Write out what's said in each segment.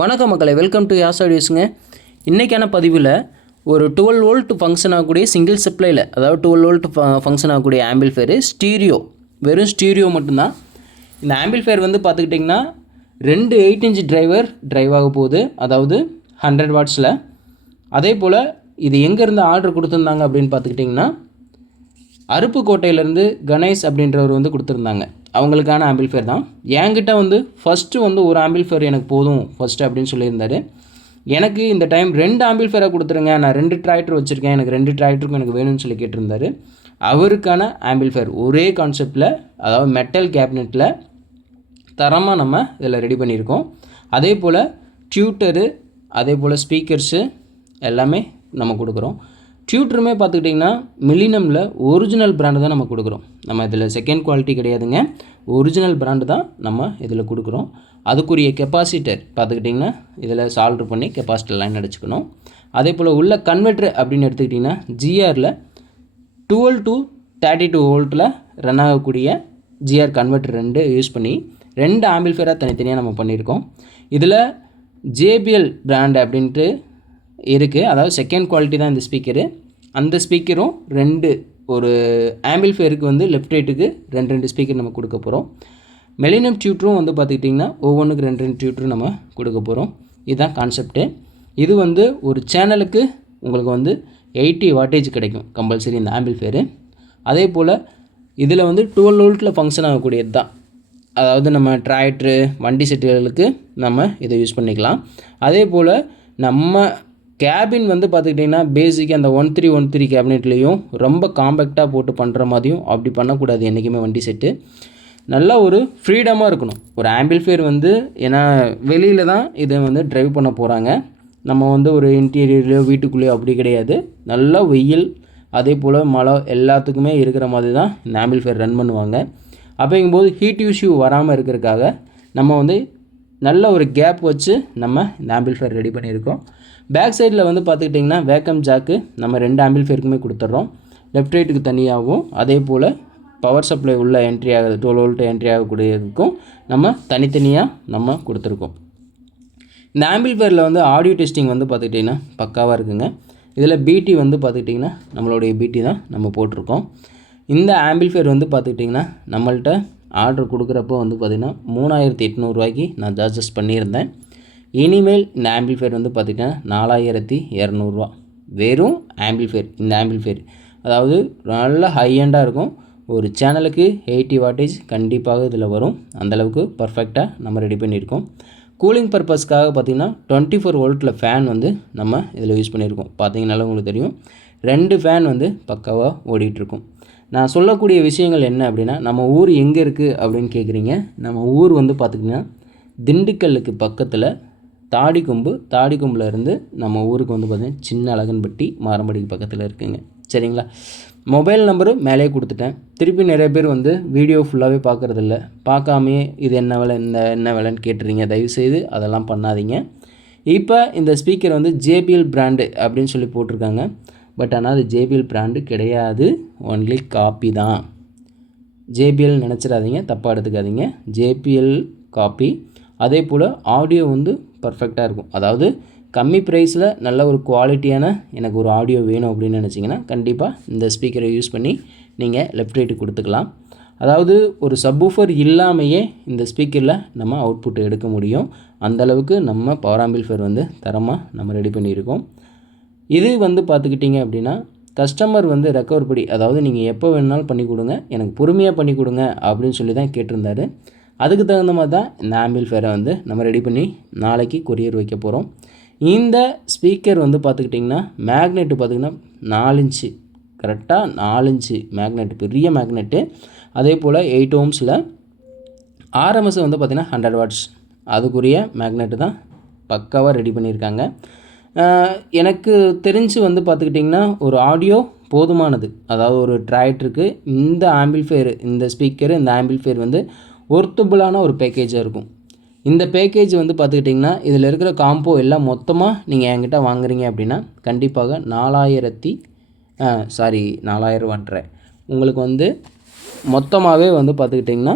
வணக்கம் மக்களை, welcome to யாஸ் ஆடியோஸுங்க. இன்றைக்கான பதிவில் ஒரு 12 வோல்ட் ஃபங்க்ஷன் ஆகக்கூடிய சிங்கிள் சப்ளையில், அதாவது 12 வோல்ட் ஃபங்க்ஷன் ஆகக்கூடிய ஆம்பிள்ஃபேரு ஸ்டீரியோ, வெறும் ஸ்டீரியோ மட்டும்தான். இந்த ஆம்பிள்ஃபேர் வந்து பார்த்துக்கிட்டிங்கன்னா 2 8" டிரைவ் ஆக போகுது, அதாவது 100 வாட்ஸில். அதே போல் இது எங்கேருந்து ஆர்டர் கொடுத்துருந்தாங்க அப்படின்னு பார்த்துக்கிட்டிங்கன்னா அருப்புக்கோட்டையிலேருந்து கணேஷ் அப்படின்றவர் வந்து கொடுத்துருந்தாங்க. அவங்களுக்கான ஆம்பிள்ஃபேர் தான். என்கிட்ட வந்து ஃபஸ்ட்டு வந்து ஒரு ஆம்பிள்ஃபேர் எனக்கு போதும் ஃபஸ்ட்டு அப்படின்னு சொல்லியிருந்தார். எனக்கு இந்த டைம் 2 ஆம்பிள்ஃபேராக கொடுத்துருங்க, நான் 2 டிராக்டர் வச்சுருக்கேன், எனக்கு 2 டிராக்டருக்கும் எனக்கு வேணும்னு சொல்லி கேட்டிருந்தார். அவருக்கான ஆம்பிள்ஃபேர் ஒரே கான்செப்டில், அதாவது மெட்டல் கேபினெட்டில் தரமாக நம்ம இதில் ரெடி பண்ணியிருக்கோம். அதே போல் டியூட்டரு, அதே போல் ஸ்பீக்கர்ஸு எல்லாமே நம்ம கொடுக்குறோம். டியூட்டருமே பார்த்துக்கிட்டிங்கன்னா மில்லினமில் ஒரிஜினல் பிராண்டு தான் நம்ம கொடுக்குறோம். நம்ம இதில் செகண்ட் குவாலிட்டி கிடையாதுங்க, ஒரிஜினல் பிராண்டு தான் நம்ம இதில் கொடுக்குறோம். அதுக்குரிய கெப்பாசிட்டர் பார்த்துக்கிட்டிங்கன்னா இதில் சால்ட்ரு பண்ணி கெப்பாசிட்டர் லைன் அடிச்சுக்கணும். அதே போல் உள்ள கன்வெர்ட்ரு அப்படின்னு எடுத்துக்கிட்டிங்கன்னா ஜிஆரில் 12 to 32 வோல்ட்டில் ரன் ஆகக்கூடிய ஜிஆர் கன்வெர்ட்ரு 2 யூஸ் பண்ணி 2 ஆம்பிள்ஃபேராக தனித்தனியாக நம்ம பண்ணியிருக்கோம். இதில் ஜேபிஎல் பிராண்டு அப்படின்ட்டு இருக்குது, அதாவது செகண்ட் குவாலிட்டி தான் இந்த ஸ்பீக்கரு. அந்த ஸ்பீக்கரும் 2 ஒரு ஆம்பிள்ஃபேருக்கு வந்து லெஃப்ட் ரைட்டுக்கு 2 ஸ்பீக்கர் நம்ம கொடுக்க போகிறோம். மெலினம் டியூட்டரும் வந்து பார்த்துக்கிட்டிங்கன்னா ஒவ்வொன்றுக்கு 2 டியூட்டரும் நம்ம கொடுக்க போகிறோம். இதுதான் கான்செப்ட்டு. இது வந்து ஒரு சேனலுக்கு உங்களுக்கு வந்து 80 வாட்டேஜ் கிடைக்கும் கம்பல்சரி இந்த ஆம்பிள்ஃபேரு. அதே போல் இதில் வந்து 12 வோல்ட்டில் ஃபங்க்ஷன் ஆகக்கூடியது தான், அதாவது நம்ம டிராக்டரு வண்டி செட்டுகளுக்கு நம்ம இதை யூஸ் பண்ணிக்கலாம். அதே போல் நம்ம கேபின் வந்து பார்த்துக்கிட்டிங்கன்னா பேசிக்காக அந்த 1313 கேபினெட்லேயும் ரொம்ப காம்பேக்டாக போட்டு பண்ணுற மாதிரியும் அப்படி பண்ணக்கூடாது என்றைக்குமே. வண்டி செட்டு நல்லா ஒரு ஃப்ரீடமாக இருக்கணும். ஒரு ஆம்பிள்ஃபேர் வந்து ஏன்னா வெளியில் தான் இதை வந்து ட்ரைவ் பண்ண போகிறாங்க, நம்ம வந்து ஒரு இன்டீரியர்லையோ வீட்டுக்குள்ளேயோ அப்படி கிடையாது. நல்லா வெயில் அதே போல் மழை எல்லாத்துக்குமே இருக்கிற மாதிரி தான் இந்த ஆம்பிள்ஃபேர் ரன் பண்ணுவாங்க. அப்படிங்கும்போது ஹீட் இஷ்யூ வராமல் இருக்கிறதுக்காக நம்ம வந்து நல்ல ஒரு கேப் வச்சு நம்ம இந்த ஆம்பிள்ஃபேர் ரெடி பண்ணியிருக்கோம். பேக் சைடில் வந்து பார்த்துக்கிட்டிங்கன்னா வேக்கம் ஜாக்கு நம்ம 2 ஆம்பிள்ஃபேருக்குமே கொடுத்துட்றோம். லெஃப்ட் ரைட்டுக்கு தனியாகவும், அதே போல் பவர் சப்ளை உள்ள என்ட்ரி ஆகுது 12 வோல்ட் என்ட்ரி ஆகக்கூடியதுக்கும் நம்ம தனித்தனியாக நம்ம கொடுத்துருக்கோம். இந்த ஆம்பிள்ஃபேரில் வந்து ஆடியோ டெஸ்டிங் வந்து பார்த்துக்கிட்டிங்கன்னா பக்காவாக இருக்குங்க. இதில் பிடி வந்து பார்த்துக்கிட்டிங்கன்னா நம்மளுடைய பிடி தான் நம்ம போட்டிருக்கோம். இந்த ஆம்பிள்ஃபேர் வந்து பார்த்துக்கிட்டிங்கன்னா நம்மள்கிட்ட ஆர்டர் கொடுக்குறப்போ வந்து பார்த்திங்கன்னா 3800 ரூபாய்க்கு நான் சார்ஜஸ் பண்ணியிருந்தேன். இனிமேல் இந்த ஆம்பிள்ஃபேர் வந்து பார்த்திங்கன்னா 4200 ரூபா வெறும் ஆம்பிள்ஃபேர். இந்த ஆம்பிள்ஃபேர் அதாவது நல்ல ஹை எண்டாக இருக்கும். ஒரு சேனலுக்கு 80 வாட்டேஜ் கண்டிப்பாக இதில் வரும். அந்தளவுக்கு பர்ஃபெக்டாக நம்ம ரெடி பண்ணியிருக்கோம். கூலிங் பர்பஸ்க்காக பார்த்திங்கன்னா 24 வோல்ட்டில் ஃபேன் வந்து நம்ம இதில் யூஸ் பண்ணியிருக்கோம். பார்த்திங்கனால உங்களுக்கு தெரியும் 2 ஃபேன் வந்து பக்காவாக ஓடிட்டுருக்கும். நான் சொல்லக்கூடிய விஷயங்கள் என்ன அப்படின்னா, நம்ம ஊர் எங்கே இருக்குது அப்படின்னு கேட்குறீங்க. நம்ம ஊர் வந்து பார்த்திங்கன்னா திண்டுக்கல்லுக்கு பக்கத்தில் தாடிக்கொம்பில் இருந்து நம்ம ஊருக்கு வந்து பார்த்திங்கன்னா சின்ன அழகன்பட்டி மாரம்படிக்கு பக்கத்தில் இருக்குங்க. சரிங்களா? மொபைல் நம்பரு மேலே கொடுத்துட்டேன். திருப்பி நிறைய பேர் வந்து வீடியோ ஃபுல்லாகவே பார்க்குறதில்ல, பார்க்காமையே இது என்ன விலை இந்த என்ன விலைன்னு கேட்டுறீங்க. தயவுசெய்து அதெல்லாம் பண்ணாதீங்க. இப்போ இந்த ஸ்பீக்கர் வந்து ஜேபிஎல் பிராண்டு அப்படின்னு சொல்லி போட்டிருக்காங்க. பட் ஆனால் அது ஜேபிஎல் பிராண்டு கிடையாது, ஒன்லி காப்பி தான். ஜேபிஎல் நினச்சிடாதீங்க, தப்பாக எடுத்துக்காதீங்க. JBL copy. அதே போல் ஆடியோ வந்து பர்ஃபெக்டாக இருக்கும். அதாவது கம்மி ப்ரைஸில் நல்ல ஒரு குவாலிட்டியான எனக்கு ஒரு ஆடியோ வேணும் அப்படின்னு நினச்சிங்கன்னா கண்டிப்பாக இந்த ஸ்பீக்கரை யூஸ் பண்ணி நீங்கள் லெஃப்ட் ரைட்டு கொடுத்துக்கலாம். அதாவது ஒரு சப்வூஃபர் இல்லாமையே இந்த ஸ்பீக்கரில் நம்ம அவுட்புட் எடுக்க முடியும். அந்தளவுக்கு நம்ம பவர் ஆம்பிள்ஃபேர் வந்து தரமாக நம்ம ரெடி பண்ணியிருக்கோம். இது வந்து பார்த்துக்கிட்டிங்க அப்படின்னா கஸ்டமர் வந்து ரெக்கவர் படி, அதாவது நீங்கள் எப்போ வேணுனாலும் பண்ணி கொடுங்க, எனக்கு பொறுமையாக பண்ணி கொடுங்க அப்படின்னு சொல்லி தான் கேட்டிருந்தாரு. அதுக்கு தகுந்த மாதிரி தான் இந்த ஆம்பிள்ஃபேரை வந்து நம்ம ரெடி பண்ணி நாளைக்கு கொரியர் வைக்க போகிறோம். இந்த ஸ்பீக்கர் வந்து பார்த்துக்கிட்டிங்கன்னா மேக்னெட்டு பார்த்திங்கன்னா 4 இன்ச்சு, கரெக்டாக 4 இன்ச்சு மேக்னெட்டு, பெரிய மேக்னெட்டு. அதே போல் 8 ohmஸில் ஆர்எம்எஸ் வந்து பார்த்திங்கன்னா 100 வாட்ஸ், அதுக்குரிய மேக்னெட்டு தான் பக்காவாக ரெடி பண்ணியிருக்காங்க. எனக்கு தெரிஞ்சு வந்து பார்த்துக்கிட்டிங்கன்னா ஒரு ஆடியோ போதுமானது. அதாவது ஒரு டிராக்டருக்கு இந்த ஆம்பிள்ஃபேர், இந்த ஸ்பீக்கரு, இந்த ஆம்பிள்ஃபேர் வந்து ஒர்த்தபுளான ஒரு பேக்கேஜாக இருக்கும். இந்த பேக்கேஜ் வந்து பார்த்துக்கிட்டிங்கன்னா இதில் இருக்கிற காம்போ எல்லாம் மொத்தமாக நீங்கள் என்கிட்ட வாங்குறீங்க அப்படின்னா கண்டிப்பாக 4000 உங்களுக்கு வந்து மொத்தமாகவே வந்து பார்த்துக்கிட்டிங்கன்னா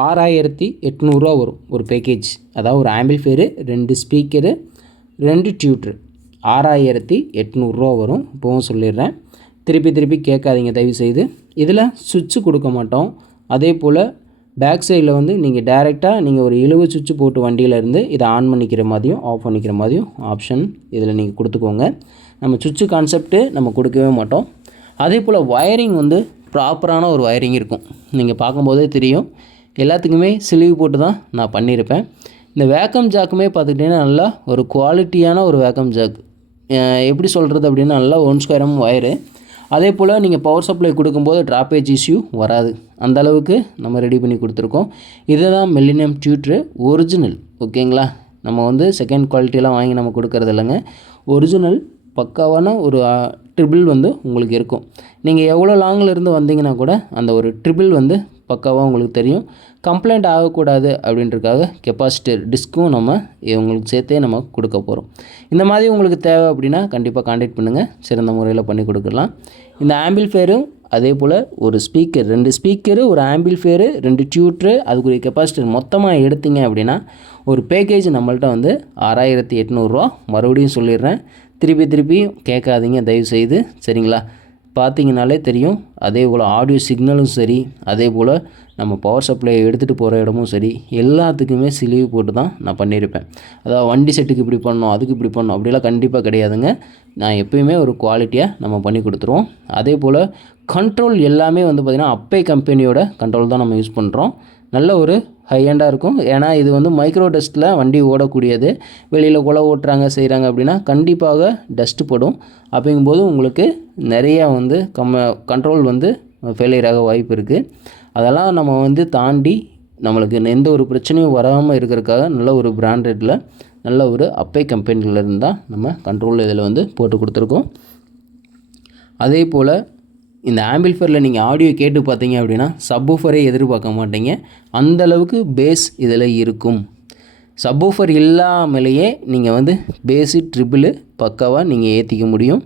6800 வரும் ஒரு பேக்கேஜ். அதாவது ஒரு ஆம்பிள்ஃபையரு, 2 ஸ்பீக்கரு, 2 டியூட்ரு, 6800 வரும். இப்போவும் சொல்லிடுறேன், திருப்பி கேட்காதீங்க தயவுசெய்து. இதில் சுவிட்சு கொடுக்க மாட்டோம். அதே போல் பேக் சைடில் வந்து நீங்கள் டேரெக்டாக நீங்கள் ஒரு இழுவு சுவிட்சு போட்டு வண்டியிலேருந்து இதை ஆன் பண்ணிக்கிற மாதிரியும் ஆஃப் பண்ணிக்கிற மாதிரியும் ஆப்ஷன் இதில் நீங்கள் கொடுத்துக்கோங்க. நம்ம சுவிட்சு கான்செப்ட்டு நம்ம கொடுக்கவே மாட்டோம். அதே போல் வயரிங் வந்து ப்ராப்பரான ஒரு வயரிங் இருக்கும். நீங்கள் பார்க்கும்போதே தெரியும், எல்லாத்துக்குமே ஸ்லீவ் போட்டு தான் நான் பண்ணியிருப்பேன். இந்த வேக்கம் ஜாக்குமே பார்த்துக்கிட்டிங்கன்னா நல்லா ஒரு குவாலிட்டியான ஒரு வேக்கம் ஜாக். எப்படி சொல்கிறது அப்படின்னா நல்லா 1/2 mm வயரு. அதே போல் நீங்கள் பவர் சப்ளை கொடுக்கும்போது ட்ராப்பேஜ் இஷ்யூ வராது. அந்தளவுக்கு நம்ம ரெடி பண்ணி கொடுத்துருக்கோம். இதுதான் மில்லினியம் டியூட்ரு ஒரிஜினல். ஓகேங்களா? நம்ம வந்து செகண்ட் குவாலிட்டியெலாம் வாங்கி நம்ம கொடுக்கறது இல்லைங்க. ஒரிஜினல் பக்காவான ஒரு ட்ரிபிள் வந்து உங்களுக்கு இருக்கும். நீங்கள் எவ்வளோ லாங்கில் இருந்து வந்தீங்கன்னா கூட அந்த ஒரு ட்ரிபிள் வந்து பக்காவாக உங்களுக்கு தெரியும். கம்ப்ளைண்ட் ஆகக்கூடாது அப்படின்றதுக்காக கெப்பாசிட்டர் டிஸ்க்கும் நம்ம உங்களுக்கு சேர்த்தே நம்ம கொடுக்க போகிறோம். இந்த மாதிரி உங்களுக்கு தேவை அப்படின்னா கண்டிப்பாக கான்டாக்ட் பண்ணுங்கள், சிறந்த முறையில் பண்ணி கொடுக்கலாம். இந்த ஆம்பிள்ஃபையரும் அதே போல் ஒரு ஸ்பீக்கர், 2 ஸ்பீக்கரு, ஒரு ஆம்பிள்ஃபையரு, 2 டியூட்ரு, அதுக்குரிய கெப்பாசிட்டர் மொத்தமாக எடுத்தீங்க அப்படின்னா ஒரு பேக்கேஜ் நம்மள்ட்ட வந்து 6800 மறுபடியும் சொல்லிடுறேன், திருப்பி கேட்காதீங்க தயவுசெய்து, சரிங்களா? பார்த்தீங்கனாலே தெரியும். அதே போல் ஆடியோ சிக்னலும் சரி, அதே போல் நம்ம பவர் சப்ளை எடுத்துகிட்டு போகிற இடமும் சரி, எல்லாத்துக்குமே ஸ்லீவ் போட்டு தான் நான் பண்ணியிருப்பேன். அதாவது வண்டி செட்டுக்கு இப்படி பண்ணணும், அதுக்கு இப்படி பண்ணணும் அப்படிலாம் கண்டிப்பாக கிடையாதுங்க. நான் எப்பயுமே ஒரு குவாலிட்டியாக நம்ம பண்ணி கொடுத்துருவோம். அதே போல் கண்ட்ரோல் எல்லாமே வந்து பார்த்திங்கன்னா அப்பே கம்பெனியோட கண்ட்ரோல் தான் நம்ம யூஸ் பண்ணுறோம். நல்ல ஒரு ஹை-எண்டாக இருக்கும். ஏன்னா இது வந்து மைக்ரோ டஸ்ட்டில் வண்டி ஓடக்கூடியது. வெளியில் கூட ஓட்டுறாங்க செய்கிறாங்க அப்படின்னா கண்டிப்பாக டஸ்ட்டு படும். அப்படிங்கும்போது உங்களுக்கு நிறையா வந்து கண்ட்ரோல் வந்து ஃபெயிலியர் ஆக வாய்ப்பு இருக்குது. அதெல்லாம் நம்ம வந்து தாண்டி நம்மளுக்கு எந்த ஒரு பிரச்சனையும் வராமல் இருக்கிறதுக்காக நல்ல ஒரு பிராண்டடில் நல்ல ஒரு அப்பே கம்பெனிலேருந்து தான் நம்ம கண்ட்ரோல் இதில் வந்து போட்டு கொடுத்துருக்கோம். அதே போல் இந்த ஆம்பிள்ஃபையரில் நீங்கள் ஆடியோ கேட்டு பார்த்தீங்க அப்படின்னா சப்வூஃபரே எதிர்பார்க்க மாட்டீங்க, அந்தளவுக்கு பேஸ் இதில் இருக்கும். சப்வூஃபர் இல்லாமலேயே நீங்கள் வந்து பேஸு ட்ரிபிள் பக்காவாக நீங்கள் ஏற்றிக்க முடியும்.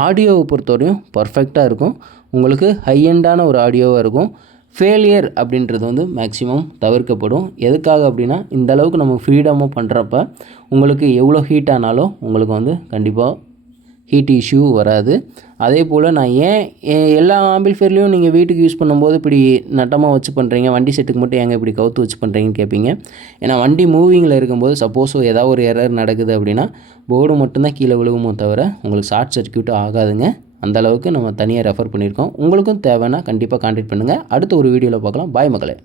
ஆடியோவை பொறுத்தவரையும் பர்ஃபெக்டாக இருக்கும். உங்களுக்கு ஹை-எண்டான ஒரு ஆடியோவாக இருக்கும். ஃபெயிலியர் அப்படின்றது வந்து மேக்ஸிமம் தவிர்க்கப்படும். எதுக்காக அப்படின்னா இந்தளவுக்கு நம்ம ஃப்ரீடமாக பண்ணுறப்ப உங்களுக்கு எவ்வளோ ஹீட் ஆனாலும் உங்களுக்கு வந்து கண்டிப்பாக ஹீட் இஷ்யூ வராது. அதே போல் நான் ஏன் எல்லா ஆம்பிள்ஃபையர்லேயும் நீங்கள் வீட்டுக்கு யூஸ் பண்ணும்போது இப்படி நட்டமாக வச்சு பண்ணுறீங்க, வண்டி செட்டுக்கு மட்டும் ஏங்க இப்படி கவுத்து வச்சு பண்ணுறீங்கன்னு கேட்பீங்க. ஏன்னா வண்டி மூவிங்கில் இருக்கும்போது சப்போஸ் ஏதாவது ஒரு எரர் நடக்குது அப்படின்னா போர்டு மட்டும்தான் கீழே விழுகுமோ தவிர உங்களுக்கு ஷார்ட் சர்க்யூட்டும் ஆகாதுங்க. அந்தளவுக்கு நம்ம தனியாக ரெஃபர் பண்ணியிருக்கோம். உங்களுக்கும் தேவைன்னா கண்டிப்பாக கான்டாக்ட் பண்ணுங்கள். அடுத்த ஒரு வீடியோவில் பார்க்கலாம். பாய் மக்களே.